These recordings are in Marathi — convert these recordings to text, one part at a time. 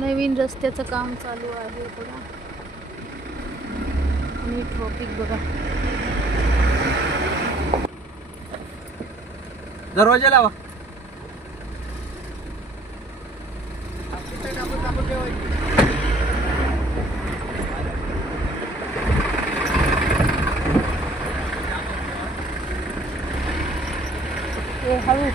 नवीन रस्त्याचं काम चालू आहे बघा. आणि ट्रॉफिक बघा. दरवाजा लावा. हळू.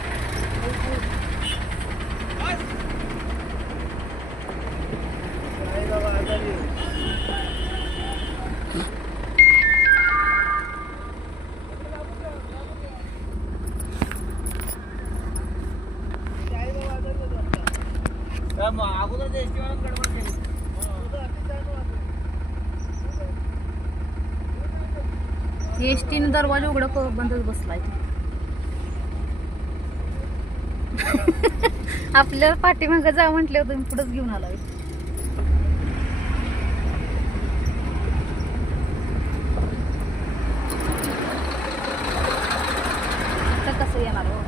एसटीने दरवाजा उघडा बंदच बसलाय. आपल्याला पाठीमागं जा म्हटलं तुम्ही पुढेच घेऊन आला. कसं येणार हो.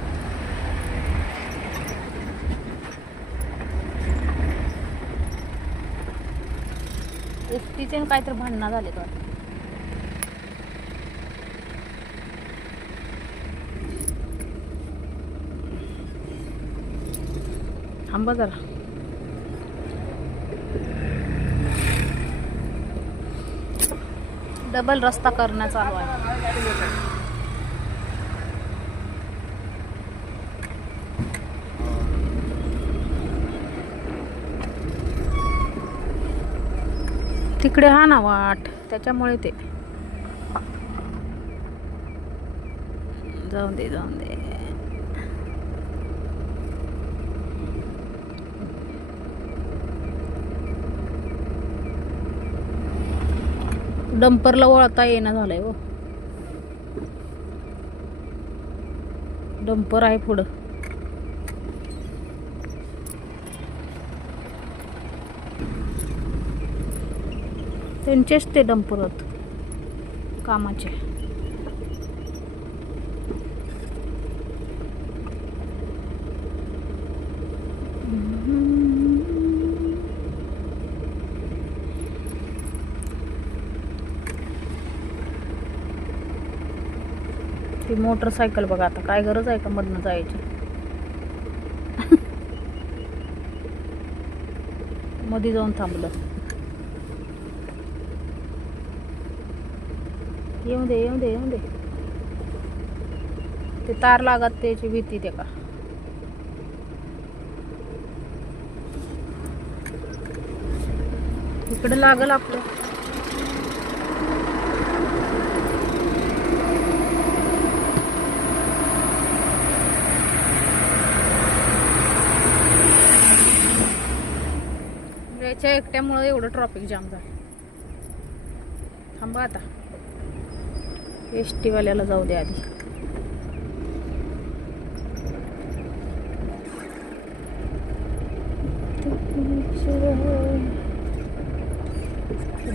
एसटीचे काहीतरी भांडणं झाले तर थांबा जरा. डबल रस्ता करण्याचा चालू आहे. तिकडे हा ना वाट, त्याच्यामुळे ते जाऊन दे जाऊन दे. डंपरला वळता येणं झालंय हो. डंपर आहे पुढं. त्यांचेच ते डंपर आहेत कामाचे. ती मोटरसायकल बघा. आता काय गरज आहे का मधनं जायची. मध्ये जाऊन थांबलं. येऊ दे येऊ दे येऊ दे. ते तार लागत त्याची भीती ते का. इकडे लागल आपलं. याच्या एकट्यामुळे एवढं ट्रॉफिक जाम झालं. थांबा आता. एसटी वाल्याला जाऊ दे आधी.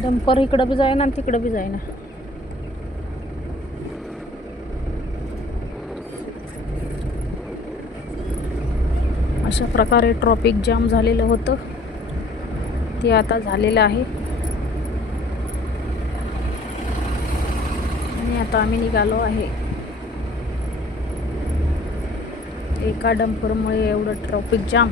डंपर इकडं बी जाईना आणि तिकडं बी जाईना. अशा प्रकारे ट्रॉफिक जाम झालेलं होतं. ते आता झालेलं आहे. आणि आता आम्ही निघालो आहे. एका डंपरमुळे एवढं ट्रॅफिक जाम.